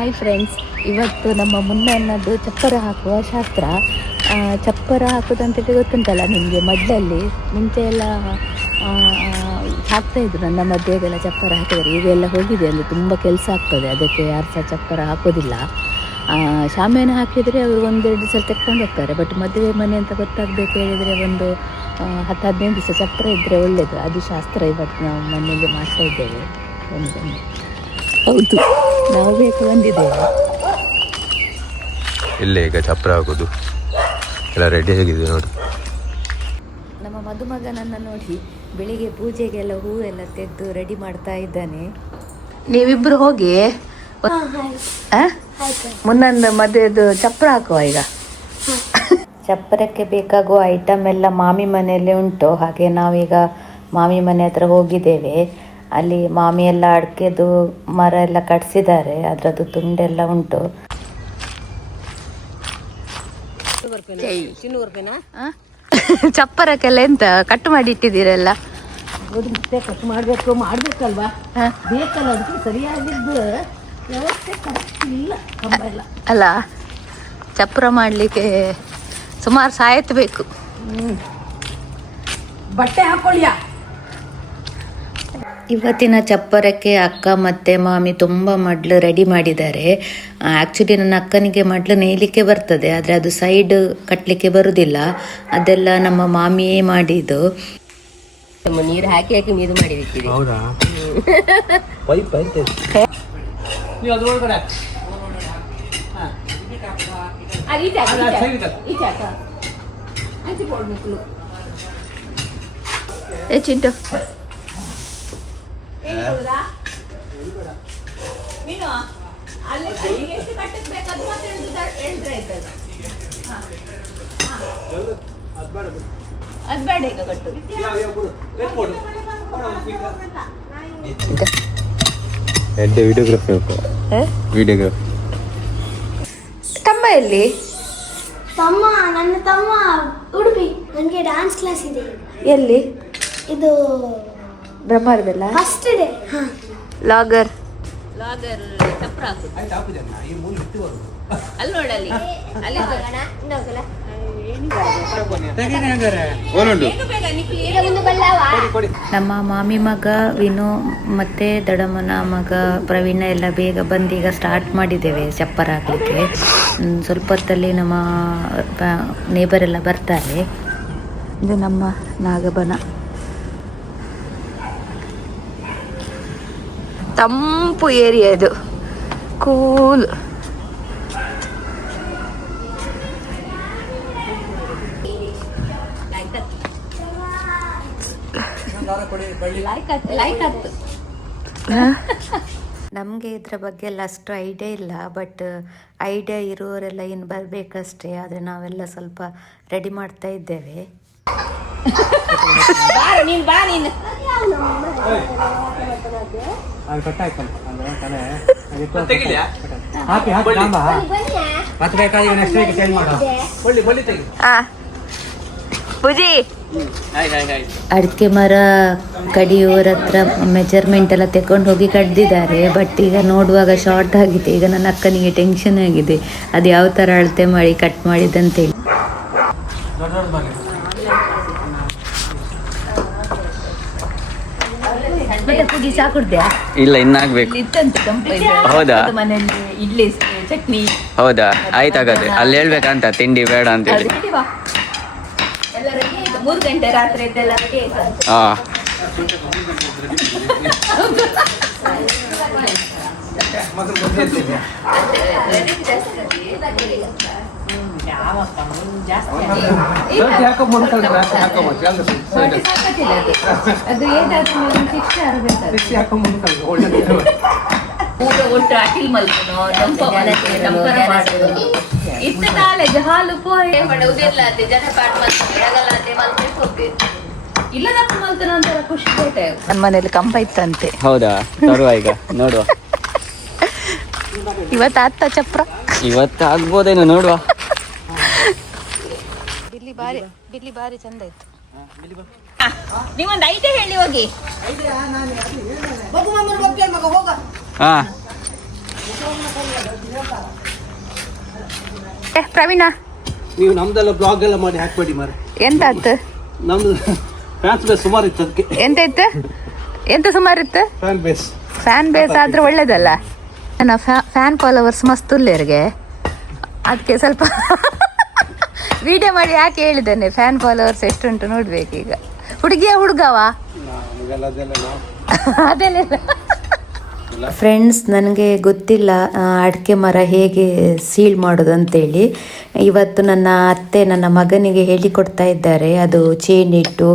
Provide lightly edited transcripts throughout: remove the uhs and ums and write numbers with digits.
Hi friends, ಇವತ್ತು ನಮ್ಮ ಮುನ್ನಣ್ಣದು ಚಪ್ಪರ ಹಾಕುವ ಶಾಸ್ತ್ರ. ಚಪ್ಪರ ಹಾಕೋದಂತೇಳಿ ಗೊತ್ತುಂಟಲ್ಲ ನಿಮಗೆ. ಮಡ್ಲಲ್ಲಿ ಮುಂಚೆ ಎಲ್ಲ ಹಾಕ್ತಾಯಿದ್ರು, ನನ್ನ ಮದುವೆಗೆಲ್ಲ ಚಪ್ಪರ ಹಾಕಿದ್ದಾರೆ. ಈಗೆಲ್ಲ ಹೋಗಿದೆ, ಅಲ್ಲಿ ತುಂಬ ಕೆಲಸ ಆಗ್ತದೆ, ಅದಕ್ಕೆ ಯಾರು ಸಹ ಚಪ್ಪರ ಹಾಕೋದಿಲ್ಲ. ಶಾಮಿಯಾನ ಹಾಕಿದರೆ ಅವರು 1-2 ಸಲ ತೆಕ್ಕೊಂಡು ಹೋಗ್ತಾರೆ. ಬಟ್ ಮದುವೆ ಮನೆ ಅಂತ ಗೊತ್ತಾಗಬೇಕು ಹೇಳಿದರೆ ಒಂದು 10-15 ದಿವಸ ಚಪ್ಪರ ಇದ್ದರೆ ಒಳ್ಳೆಯದು. ಅದು ಶಾಸ್ತ್ರ ಇವತ್ತು ನಾವು ಮನೆಯಲ್ಲಿ ಮಾಡ್ತಾ ಇದ್ದೇವೆ. ಹೌದು, ನಾವು ಬೇಕು ಬಂದಿದ್ದೇವೆ. ಇಲ್ಲೇ ಈಗ ಚಪ್ಪರ ಹಾಕೋದು ಎಲ್ಲ ರೆಡಿ ಆಗಿದೆ ನೋಡಿ. ನಮ್ಮ ಮದುಮಗನನ್ನು ನೋಡಿ ಬೆಳಿಗ್ಗೆ ಪೂಜೆಗೆಲ್ಲ ಹೂವೆಲ್ಲ ತೆಗೆದು ರೆಡಿ ಮಾಡ್ತಾ ಇದ್ದಾನೆ. ನೀವಿಬ್ಬರು ಹೋಗಿ ಮುನ್ನೊಂದು ಮದುವೆದು ಚಪ್ಪರ ಹಾಕುವ. ಈಗ ಚಪ್ಪರಕ್ಕೆ ಬೇಕಾಗುವ ಐಟಮ್ ಎಲ್ಲ ಮಾಮಿ ಮನೆಯಲ್ಲೇ ಉಂಟು. ಹಾಗೆ ನಾವೀಗ ಮಾಮಿ ಮನೆ ಹತ್ರ ಹೋಗಿದ್ದೇವೆ. ಅಲ್ಲಿ ಮಾಮಿ ಎಲ್ಲ ಅಡಿಕೆದು ಮರ ಎಲ್ಲ ಕಟ್ಸಿದ್ದಾರೆ, ಅದರದ್ದು ತುಂಡೆಲ್ಲ ಉಂಟು. ಚಪ್ಪರಕ್ಕೆಲ್ಲ ಎಂತ ಕಟ್ ಮಾಡಿ ಇಟ್ಟಿದ್ದೀರಲ್ಲ? ಕಟ್ ಮಾಡ್ಬೇಕಲ್ವಾ, ಬೇಕಲ್ಲ, ಅದಕ್ಕೆ ಸರಿಯಾಗಿದ್ದು ವ್ಯವಸ್ಥೆ ಕರೆಕ್ಟ್ ಇಲ್ಲ. ಅಲ್ಲ, ಚಪ್ಪರ ಮಾಡಲಿಕ್ಕೆ ಸುಮಾರು ಸಾಯತ್ ಬೇಕು. ಬಟ್ಟೆ ಹಾಕೊಳ್ಳಿಯಾ? ಇವತ್ತಿನ ಚಪ್ಪರಕ್ಕೆ ಅಕ್ಕ ಮತ್ತು ಮಾಮಿ ತುಂಬ ಮಡ್ಲು ರೆಡಿ ಮಾಡಿದ್ದಾರೆ. ಆ್ಯಕ್ಚುಲಿ ನನ್ನ ಅಕ್ಕನಿಗೆ ಮಡ್ಲು ನೇಯಲಿಕ್ಕೆ ಬರ್ತದೆ, ಆದರೆ ಅದು ಸೈಡ್ ಕಟ್ಟಲಿಕ್ಕೆ ಬರುವುದಿಲ್ಲ. ಅದೆಲ್ಲ ನಮ್ಮ ಮಾಮಿಯೇ ಮಾಡಿದ್ದು. ನೀರು ಹಾಕಿ ಹಾಕಿ ನೀರು ಮಾಡಿ ಬಿಟ್ಟಿದೆ. ಹೌದಾ? ಚಿಂಟು ವಿಡಿಯೋಗ್ರಾಫಿ ತಮ್ಮ ಎಲ್ಲಿ? ನನ್ನ ತಮ್ಮ ಉಡುಪಿ. ನನಗೆ ಡ್ಯಾನ್ಸ್ ಕ್ಲಾಸ್ ಇದೆ. ಎಲ್ಲಿ? ಇದು ಬ್ರಹ್ಮಾರ್ದಲ್ಲ? First day. ಲಾಗರ್ ಚಪ್ಪರ ಅಲ್ಲಿ ನೋಡಲ್ಲಿ ನಮ್ಮ ಮಾಮಿ ಮಗ ವಿನು ಮತ್ತು ದೊಡ್ಡಮ್ಮನ ಮಗ ಪ್ರವೀಣ ಎಲ್ಲ ಬೇಗ ಬಂದು ಈಗ ಸ್ಟಾರ್ಟ್ ಮಾಡಿದ್ದೇವೆ ಚಪ್ಪರ ಹಾಕಲಿಕ್ಕೆ. ಸ್ವಲ್ಪ ಹೊತ್ತಲ್ಲಿ ನಮ್ಮ ನೇಬರೆಲ್ಲ ಬರ್ತಾರೆ. ಇದು ನಮ್ಮ ನಾಗಬನ. ತಂಪು ಏರಿಯಾ ಇದು, ಕೂಲ್. ನಮಗೆ ಇದರ ಬಗ್ಗೆ ಎಲ್ಲ ಅಷ್ಟು ಐಡಿಯಾ ಇಲ್ಲ, ಬಟ್ ಐಡಿಯಾ ಇರುವವರೆಲ್ಲ ಇನ್ನು ಬರಬೇಕಷ್ಟೇ. ಆದರೆ ನಾವೆಲ್ಲ ಸ್ವಲ್ಪ ರೆಡಿ ಮಾಡ್ತಾ ಇದ್ದೇವೆ. ಪೂಜಿ ಅಡಿಕೆ ಮರ ಕಡಿಯೋರ ಹತ್ರ ಮೆಜರ್ಮೆಂಟ್ ಎಲ್ಲ ತಗೊಂಡು ಹೋಗಿ ಕಡ್ದಿದ್ದಾರೆ. ಬಟ್ ಈಗ ನೋಡುವಾಗ ಶಾರ್ಟ್ ಆಗಿದೆ. ಈಗ ನನ್ನ ಅಕ್ಕನಿಗೆ ಟೆನ್ಷನ್ ಆಗಿದೆ, ಅದು ಯಾವ ಥರ ಅಳತೆ ಮಾಡಿ ಕಟ್ ಮಾಡಿದಂತೇಳಿ. ಪೂಜಿ ಚಾ ಕುಡ್ದ್ಯಾ? ಇಲ್ಲ, ಇನ್ನಾಗ್ಬೇಕು. ಹೌದಾ? ಮನೆಯಲ್ಲಿ ಇಡ್ಲಿ ಚಟ್ನಿ. ಹೌದಾ, ಆಯ್ತಾಗತ್ತೆ. ಅಲ್ಲಿ ಹೇಳ್ಬೇಕಂತ ತಿಂಡಿ ಬೇಡ ಅಂತ ಹೇಳಿ. 3 ಗಂಟೆ ರಾತ್ರಿ ಇದ್ದೆಲ್ಲ ಹಾ, ಅದು ಏನಾದ್ರು ಒಟ್ಟು ಅಟಿಲ್ ಮಲ್ಪನು ಇತ್ತ ಕಾಲೇಜ್ ಹಾಲು ಪೋಹೆ ಮಾಡುವುದಿಲ್ಲ. ಜನ ಪಾಠ ಮಲ್ಪೆ ಇಲ್ಲದಪ್ಪ ಮಲ್ತನ ಒಂಥರ ಖುಷಿ ಕೊಟ್ಟೆ. ನನ್ನ ಮನೇಲಿ ಕಂಬ ಇತ್ತಂತೆ. ಹೌದಾ? ತರುವ ಈಗ ನೋಡುವ. ಇವತ್ತು ಆತ್ತ ಚಪ್ರ, ಇವತ್ತು ಆಗ್ಬೋದೇನೋ, ನೋಡುವ. ಬಿಲ್ಲಿ ಬಾರಿ ಚಂದ ಇತ್ತು. ನೀವೊಂದು ಐಡಿಯಾ ಹೇಳಿ ಹೋಗಿ. ಹಾ, ಪ್ರವೀಣ ನೀವು ನಮ್ದೆಲ್ಲ ಬ್ಲಾಗ್ ಎಲ್ಲ ಮಾಡಿ ಹಾಕ್ಬೇಡಿ ಮಾರೆ. ಎಂತ ಆಯ್ತು? ನಮ್ದು ಫ್ಯಾನ್ಸ್ ಬೇಸ್ ಸುಮಾರು ಇತ್ತು ಅದಕ್ಕೆ. ಎಂತ ಇತ್ತು? ಎಂತ ಸುಮಾರು ಇತ್ತು? ಫ್ಯಾನ್ ಬೇಸ್ ಆದ್ರೆ ಒಳ್ಳೇದಲ್ಲ. ನನ್ನ ಫ್ಯಾನ್ ಫಾಲೋವರ್ಸ್ ಮಸ್ತ್ ಉಳ್ಳೇರಿಗೆ, ಅದಕ್ಕೆ ಸ್ವಲ್ಪ ವಿಡಿಯೋ ಮಾಡಿ ಯಾಕೆ ಹೇಳಿದ್ದೇನೆ. ಫ್ಯಾನ್ ಫಾಲೋವರ್ಸ್ ಎಷ್ಟುಂಟು ನೋಡ್ಬೇಕೀಗ. ಹುಡುಗಿಯ ಹುಡುಗವಾ ಅದೆಲ್ಲ ಫ್ರೆಂಡ್ಸ್, ನನಗೆ ಗೊತ್ತಿಲ್ಲ ಅಡಿಕೆ ಮರ ಹೇಗೆ ಸೀಲ್ ಮಾಡೋದು ಅಂತೇಳಿ. ಇವತ್ತು ನನ್ನ ಅತ್ತೆ ನನ್ನ ಮಗನಿಗೆ ಹೇಳಿಕೊಡ್ತಾ ಇದ್ದಾರೆ. ಅದು ಚೈನ್ ಇಟ್ಟು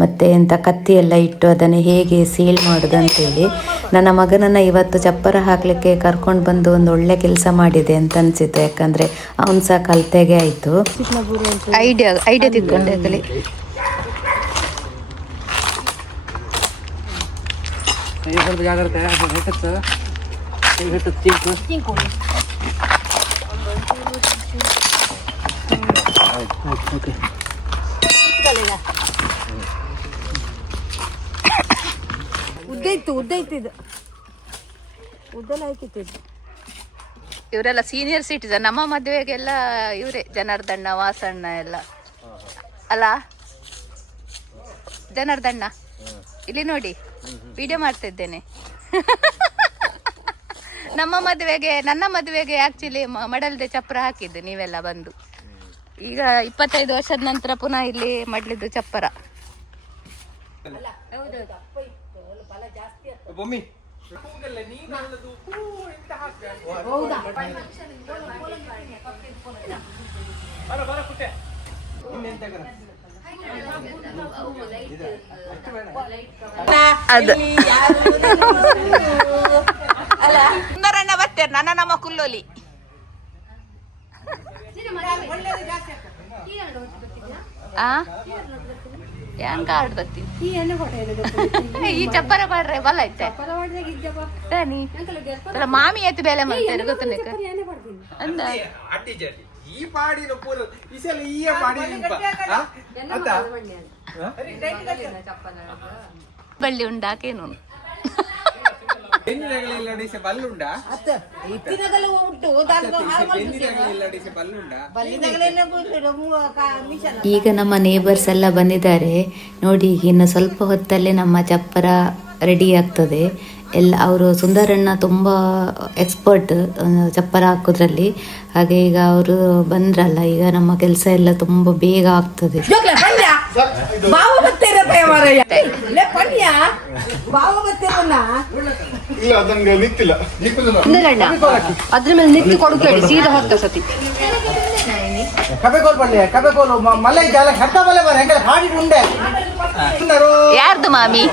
ಮತ್ತು ಎಂಥ ಕತ್ತಿ ಎಲ್ಲ ಇಟ್ಟು ಅದನ್ನು ಹೇಗೆ ಸೀಲ್ ಮಾಡೋದು ಅಂತೇಳಿ. ನನ್ನ ಮಗನನ್ನು ಇವತ್ತು ಚಪ್ಪರ ಹಾಕಲಿಕ್ಕೆ ಕರ್ಕೊಂಡು ಬಂದು ಒಂದು ಒಳ್ಳೆ ಕೆಲಸ ಮಾಡಿದೆ ಅಂತ ಅನಿಸಿತು. ಯಾಕಂದರೆ ಅವನು ಸಹ ಕಲ್ತೆಗೆ ಆಯಿತು. ಐಡಿಯಾ ತಿಳ್ಕೊಂಡೆ ಕಲಿ. ಜಾಗ್ರತೆ ಇವರೆಲ್ಲ ಸೀನಿಯರ್ ಸಿಟಿಸನ್. ನಮ್ಮ ಮದುವೆಗೆಲ್ಲ ಇವರೇ ಜನಾರ್ದಣ್ಣ, ವಾಸಣ್ಣ ಎಲ್ಲ ಅಲ್ಲ. ಜನಾರ್ದಣ್ಣ ಇಲ್ಲಿ ನೋಡಿ, ವಿಡಿಯೋ ಮಾಡ್ತಿದ್ದೇನೆ. ನನ್ನ ಮದುವೆಗೆ ಆಕ್ಚುಲಿ ಮಡಲ್ದೆ ಚಪ್ಪರ ಹಾಕಿದ್ದು ನೀವೆಲ್ಲ ಬಂದು. ಈಗ 25 ವರ್ಷದ ನಂತರ ಪುನಃ ಇಲ್ಲಿ ಮಡ್ಲಿದ್ದು ಚಪ್ಪರ. ಅದು ಸುಂದರಣ್ಣ ಬರ್ತೇನೆ ನನ್ನ ನಮ್ಮ ಕುಲ್ಲೋಲಿ. ಹೆಂಗ ಆಡ್ದತ್ತಿ ಈ ಚಪ್ಪರ ಮಾಡ್ರೆ ಬಲ ಐತೆ ಮಾಮಿ ಎತ್ತು ಬೇಲೆ ಮಾಡ್ತಾರೆ ಗೊತ್ತ ಅಂದ ಬಳ್ಳಿ ಉಂಡಾಕೇನು ಈಗ ನಮ್ಮ ನೇಬರ್ಸ್ ಎಲ್ಲ ಬಂದಿದ್ದಾರೆ ನೋಡಿ. ಈಗ ಇನ್ನು ಸ್ವಲ್ಪ ಹೊತ್ತಲ್ಲೇ ನಮ್ಮ ಚಪ್ಪರ ರೆಡಿ ಆಗ್ತದೆ ಎಲ್ಲ. ಅವರು ಸುಂದರಣ್ಣ ತುಂಬ ಎಕ್ಸ್ಪರ್ಟ್ ಚಪ್ಪರ ಹಾಕೋದ್ರಲ್ಲಿ. ಹಾಗೆ ಈಗ ಅವರು ಬಂದ್ರಲ್ಲ, ಈಗ ನಮ್ಮ ಕೆಲಸ ಎಲ್ಲ ತುಂಬ ಬೇಗ ಆಗ್ತದೆ. ಅದ್ರ ಮೇಲೆ ನಿಂತು ಕೊಡುತ್ತೇಳಿ ಸೀದಾ ಹೊತ್ತ ಸತಿ ಯಾರ್ದು ಮಾಮಿ?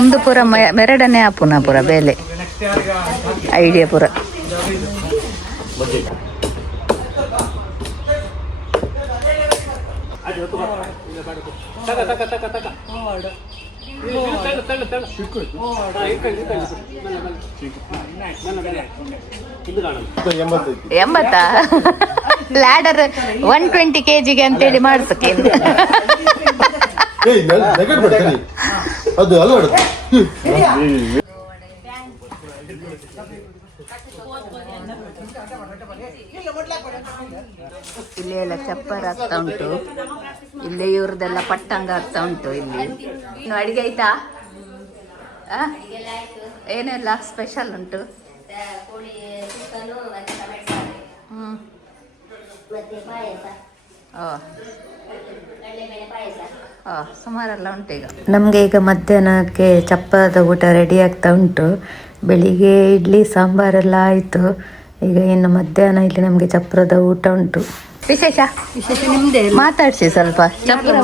ಒಂದು ಪುರ ಮೆರಡನೆ ಆಪುನ ಪುರ ಬೇಲೆ ಐಡಿಯಾ ಪುರ. ಎಂಬತ್ತ ಲ್ಯಾಡರ್ 120 kg ಅಂತೇಳಿ ಮಾಡ್ಸಕ್ಕೆ ಇಲ್ಲಿ ಎಲ್ಲ ಚಪ್ಪರ್ ಆಗ್ತಾ ಉಂಟು. ಇಲ್ಲಿ ಇವ್ರದೆಲ್ಲ ಪಟ್ಟಂಗ ಆಗ್ತಾ ಉಂಟು. ಇಲ್ಲಿ ಇನ್ನು ಅಡಿಗೆ ಆಯ್ತಾ? ಏನೆಲ್ಲ ಸ್ಪೆಷಲ್ ಉಂಟು? ಸುಮಾರೆಲ್ಲ ಉಂಟು. ಈಗ ನಮಗೆ ಈಗ ಮಧ್ಯಾಹ್ನಕ್ಕೆ ಚಪ್ಪರದ ಊಟ ರೆಡಿ ಆಗ್ತಾ ಉಂಟು. ಬೆಳಿಗ್ಗೆ ಇಡ್ಲಿ ಸಾಂಬಾರೆಲ್ಲ ಆಯಿತು. ಈಗ ಇನ್ನು ಮಧ್ಯಾಹ್ನ ಇಲ್ಲಿ ನಮಗೆ ಚಪ್ಪರದ ಊಟ ಉಂಟು. ವಿಶೇಷ ನಿಮ್ದೇ ಮಾತಾಡ್ಸಿ ಸ್ವಲ್ಪ. ಚಪ್ಪರ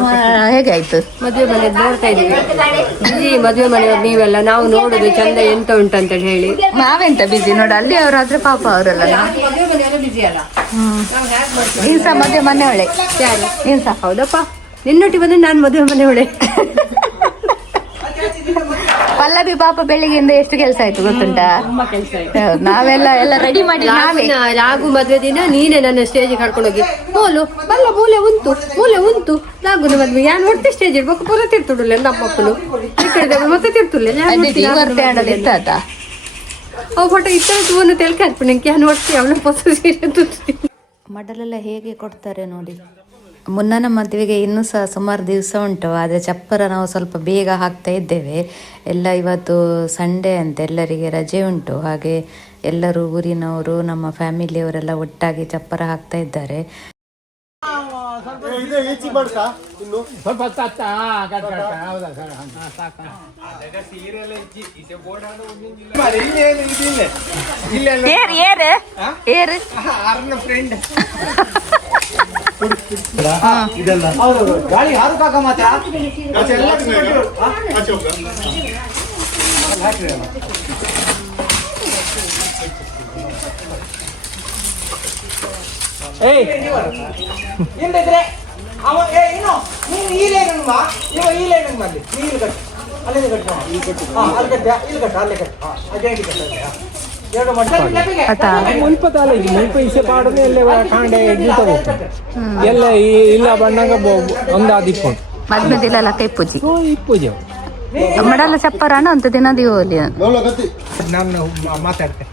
ಹೇಗೆ ಆಯ್ತು? ಮದುವೆ ಮನೆ ನೋಡ್ತಾ ಇದೀವಿ. ಮದುವೆ ಮನೆಯವ್ರು ನೀವೆಲ್ಲ, ನಾವು ನೋಡುದು ಚಂದ ಎಂತ ಉಂಟಂತ ಹೇಳಿ. ನಾವೆಂತ ಬಿಸಿ ನೋಡಿ, ಅಲ್ಲಿ ಅವರಾದ್ರೆ ಪಾಪ ಅವರೆಲ್ಲ. ಮದುವೆ ಮನೆಯವರು ಬಿಸಿ ಅಲ್ಲ. ನೀನ್ ಸಹ ಮದುವೆ ಮನೆ ಒಳ್ಳೆ. ನೀನ್ ಸಹ ಹೌದಪ್ಪ, ನಿನ್ನೊಟ್ಟಿಗೆ ಬಂದ್ರೆ ನಾನು ಮದುವೆ ಮನೆ ಒಳ್ಳೆ. ಪಲ್ಲವಿ ಪಾಪ ಬೆಳಿಗ್ಗೆಯಿಂದ ಎಷ್ಟು ಕೆಲಸ ಆಯ್ತು ಗೊತ್ತುಂಟಾ? ತುಂಬಾ ಕೆಲಸ ಆಯ್ತು. ಹೌದು, ನಾವೆಲ್ಲ ರಾಡಿ ಮಾಡಿ ನಾವೇ. ರಾಗು ಮದ್ವೆ ದಿನ ನೀನೆ ನನ್ನ ಸ್ಟೇಜಿಗೆ ಕರ್ಕೊಂಡೋಗಿ ಮೂಲು ಬಲ್ಲ ಮೂಲೆ ಉಂಟು ರಾಗುನ ಮದ್ವೆ ಯಾನ್ ಹೊಡ್ತೆ ಸ್ಟೇಜ್ ಇಡ್ಬೇಕು ಪೂರ ತಿರ್ತುಡುಲ್ಲ ನಮ್ಮಪ್ಪನು ಈ ಕಡೆ ಮತ್ತೆ ತಿರ್ತುಲ್ಲ ಅವ್ ಫೋಟೋ ಇತ್ತು ಒಂದು ತೆಲ್ಕೆ ಹಾಕ್ಬಿಡಿ ಯಾನ್ ಹೊಡ್ತಿ ಅವನ ಹೊಸ ಸೀರೆ ಮಡಲೆಲ್ಲ ಹೇಗೆ ಕೊಡ್ತಾರೆ ನೋಡಿ. ಮುನ್ನನ ಮದುವೆಗೆ ಇನ್ನೂ ಸಹ ಸುಮಾರು ದಿವಸ ಉಂಟು, ಆದರೆ ಚಪ್ಪರ ನಾವು ಸ್ವಲ್ಪ ಬೇಗ ಹಾಕ್ತಾ ಇದ್ದೇವೆ. ಎಲ್ಲ ಇವತ್ತು ಸಂಡೇ ಅಂತ ಎಲ್ಲರಿಗೆ ರಜೆ ಉಂಟು, ಹಾಗೆ ಎಲ್ಲರೂ ಊರಿನವರು ನಮ್ಮ ಫ್ಯಾಮಿಲಿಯವರೆಲ್ಲ ಒಟ್ಟಾಗಿ ಚಪ್ಪರ ಹಾಕ್ತಾ ಇದ್ದಾರೆ. ಗಾಳಿ ಹಾರುಕಾಗ ಮಾತ್ರ ಹಿಂದಿದ್ರೆ ಅವ ಏನು ನೀನು ಈ ಲೈನ್ ಬಾ, ಇವ ಈ ಲೈನ್ ಮಾಡಿ ನೀ ಇಲ್ಲಿ ಕಟ್ಟು, ಅಲ್ಲಿಂದ ಕಟ್ಟು, ಇಲ್ಲಿ ಕಟ್ಟು, ಅಲ್ಲಿ ಕಟ್ಟ, ಇಲ್ಲಿ ಕಟ್ಟು, ಅಲ್ಲೇ ಕಟ್ಟು, ಅದೇಂಟಿ ಕಟ್ಟು, ಎರಡು ಮುನ್ಪತ್ತಾಲ ಮುನ್ಪ ಇಸೆ ಪಾಡನೆ ಎಲ್ಲ ಕಾಂಡೆ ಎಗ್ಗಿತವು ಎಲ್ಲ ಇಲ್ಲ ಬಣ್ಣಂಗ ಒಂದಾದಿಪ್ಪುಂಟು ಮದ್ಮೆದಿಲ್ಲ ಕೈ ಪೂಜಿ ಇಪ್ಪುಜೆ ಮಡಲ ಚಪ್ಪರನ ಅಂತ ದಿನ ದಿವೋಲಿ ನಾನು ಮಾತಾಡ್ತೆ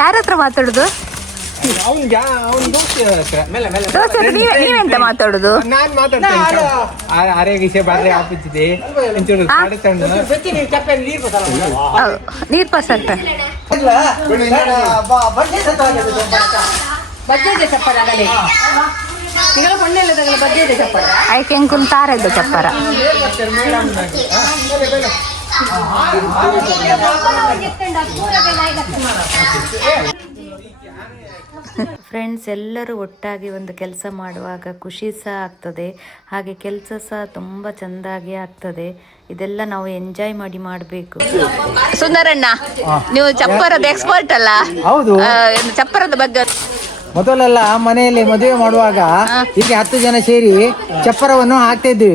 ಯಾರ ಹತ್ರ ಮಾತಾಡುದು? ನೀವೆಂತ ಮಾತಾಡುದು? ನಾನ್ ಮಾತಾಡ್ತೇನೆ ಆರೋಗ್ಯ ಬಾದ್ರೆ ಆಪಿಸಿದೆ ಒಂಚೂರು ನೀರ್ ಪಾಸ್ ಆಗ್ತ ಬಜ್ಜೆ ಚಪ್ಪರ ನಿಗಳ ಮಣ್ಣೆಲ್ಲ ತಗಲ ಬಜ್ಜೆ ಚಪ್ಪರ ಆಯ್ಕೆ ಅಂಕುಲ್ ತಾರದ್ದು ಚಪ್ಪರ. ಫ್ರೆಂಡ್ಸ್, ಎಲ್ಲರೂ ಒಟ್ಟಾಗಿ ಒಂದು ಕೆಲಸ ಮಾಡುವಾಗ ಖುಷಿ ಸಹ ಆಗ್ತದೆ, ಹಾಗೆ ಕೆಲಸ ಸಹ ತುಂಬ ಚೆಂದಾಗಿ ಆಗ್ತದೆ. ಇದೆಲ್ಲ ನಾವು ಎಂಜಾಯ್ ಮಾಡಿ ಮಾಡಬೇಕು. ಸುಂದರಣ್ಣ, ನೀವು ಚಪ್ಪರದ ಎಕ್ಸ್ಪರ್ಟ್ ಅಲ್ಲ? ಹೌದು. ಚಪ್ಪರದ ಬಗ್ಗೆ ಮೊದಲೆಲ್ಲ ಮನೆಯಲ್ಲಿ ಮದುವೆ ಮಾಡುವಾಗ ಹೀಗೆ 10 ಜನ ಸೇರಿ ಚಪ್ಪರವನ್ನು ಹಾಕ್ತಾ ಇದ್ವಿ.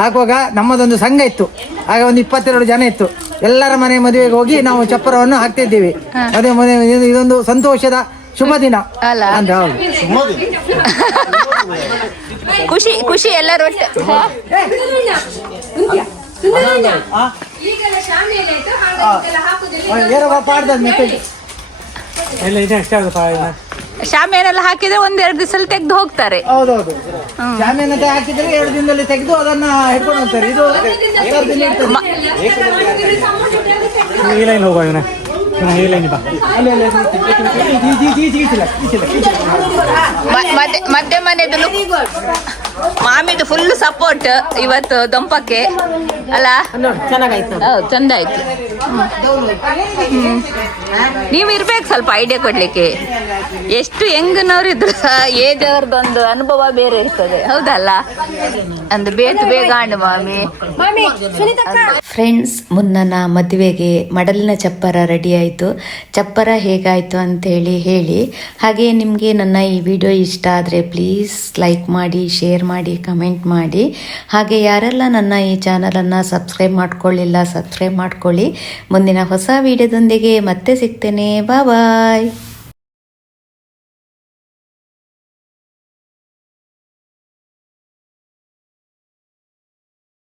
ಹಾಕುವಾಗ ನಮ್ಮದೊಂದು ಸಂಘ ಇತ್ತು, ಆಗ ಒಂದು 22 ಜನ ಇತ್ತು. ಎಲ್ಲರ ಮನೆ ಮದುವೆಗೆ ಹೋಗಿ ನಾವು ಚಪ್ಪರವನ್ನು ಹಾಕ್ತಾ ಇದ್ದೀವಿ. ಅದೇ ಮದುವೆ ಇದೊಂದು ಸಂತೋಷದ ಶುಭ ದಿನ ಅಲ್ಲ? ಖುಷಿ ಖುಷಿ ಎಲ್ಲರೂ ಶಾಮಿಯಾನೆಲ್ಲ ಹಾಕಿದ್ರೆ 1-2 ದಿವಸದಲ್ಲಿ ತೆಗೆದು ಹೋಗ್ತಾರೆ. ಹೌದೌದು, ಶಾಮಿಯಾನ ಹಾಕಿದ್ರೆ 2 ದಿನದಲ್ಲಿ ತೆಗೆದು ಅದನ್ನ ಹಿಡ್ಕೊಂಡು ಹೋಗ್ತಾರೆ. ಇದು ಈ ಲೈನ್ ಹೋಗುವ ಇವನ ಈ ಲೈನ್ ಬಾ ಮಧ್ಯೆ ಮನೆದು ಮಾಮಿದು ಫುಲ್ ಸಪೋರ್ಟ್ ಇವತ್ತು ದೊಂಪಕ್ಕೆ ಅಲ್ಲ? ಚೆನ್ನಾಗಾಯ್ತು, ಚಂದ ಆಯ್ತು. ನೀವು ಇರ್ಬೇಕು ಸ್ವಲ್ಪ ಐಡಿಯಾ ಕೊಡ್ಲಿಕ್ಕೆ. ಎಷ್ಟು ಹೆಂಗನವ್ರು ಇದ್ರು ಸಹ ಏಜ್ ಅವ್ರದ್ದೊಂದು ಅನುಭವ ಬೇರೆ ಇರ್ತದೆ, ಹೌದಲ್ಲ? ಅಂದ್ರೆ ಬೇಗ ಆಂಡು ಮಾಮಿ. ಫ್ರೆಂಡ್ಸ್, ಮುನ್ನನ ಮದುವೆಗೆ ಮಡಲಿನ ಚಪ್ಪರ ರೆಡಿ ಆಯಿತು. ಚಪ್ಪರ ಹೇಗಾಯಿತು ಅಂತೇಳಿ ಹೇಳಿ. ಹಾಗೆ ನಿಮಗೆ ನನ್ನ ಈ ವಿಡಿಯೋ ಇಷ್ಟ ಆದರೆ ಪ್ಲೀಸ್ ಲೈಕ್ ಮಾಡಿ, ಶೇರ್ ಮಾಡಿ, ಕಮೆಂಟ್ ಮಾಡಿ. ಹಾಗೆ ಯಾರೆಲ್ಲ ನನ್ನ ಈ ಚಾನಲನ್ನು ಸಬ್ಸ್ಕ್ರೈಬ್ ಮಾಡ್ಕೊಳ್ಳಿಲ್ಲ, ಸಬ್ಸ್ಕ್ರೈಬ್ ಮಾಡ್ಕೊಳ್ಳಿ. ಮುಂದಿನ ಹೊಸ ವಿಡಿಯೋದೊಂದಿಗೆ ಮತ್ತೆ ಸಿಗ್ತೇನೆ. ಬಾಯ್.